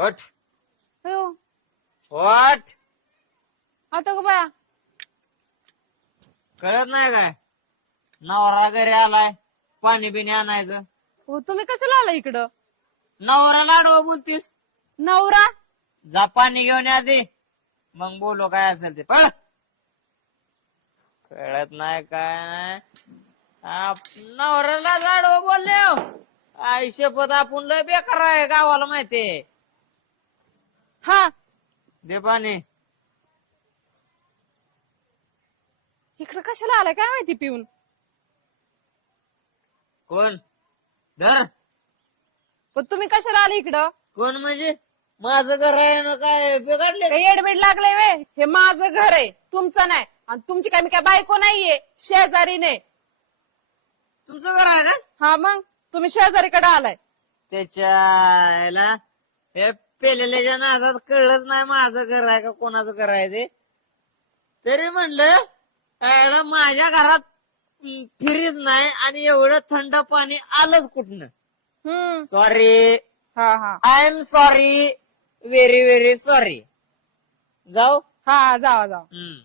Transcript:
उठ हो उठ. आता का बाया कळत नाही काय नवरा घरी आलाय पाणी बिणी आणायचं. हो तुम्ही कशाला आला इकडं नवरा लाडो बोलतीस. नवरा जा पाणी घेऊन या आधी मग बोलो काय असेल ते पळ. कळत नाही काय नाही. नवऱ्याला लाडो बोलले हो. आई शपथ आपण लय बेकार आहे गावाला माहितीये. हा दे पाणी. इकडं कशाला आलाय काय माहिती पिऊन कोण धर. पण तुम्ही कशाला आले इकडं कोण म्हणजे माझं घर आहे ना काय बिघडले. काही एडमिट लागलंय वे हे माझं घर आहे तुमचं नाही आणि तुमची काय मी काय बायको नाहीये शेजारी नाही. तुमचं घर आहे का. हा मग तुम्ही शेजारीकडे आलाय त्याच्या हे पेलेल्याच्या नादात कळलंच नाही माझं घर आहे का कोणाचं घर आहे ते. तरी म्हणलं याला माझ्या घरात फ्रीज नाही आणि एवढं थंड पाणी आलंच कुठनं. सॉरी हा हा I am sorry very very sorry. जाऊ. हा जावा जावा हम्म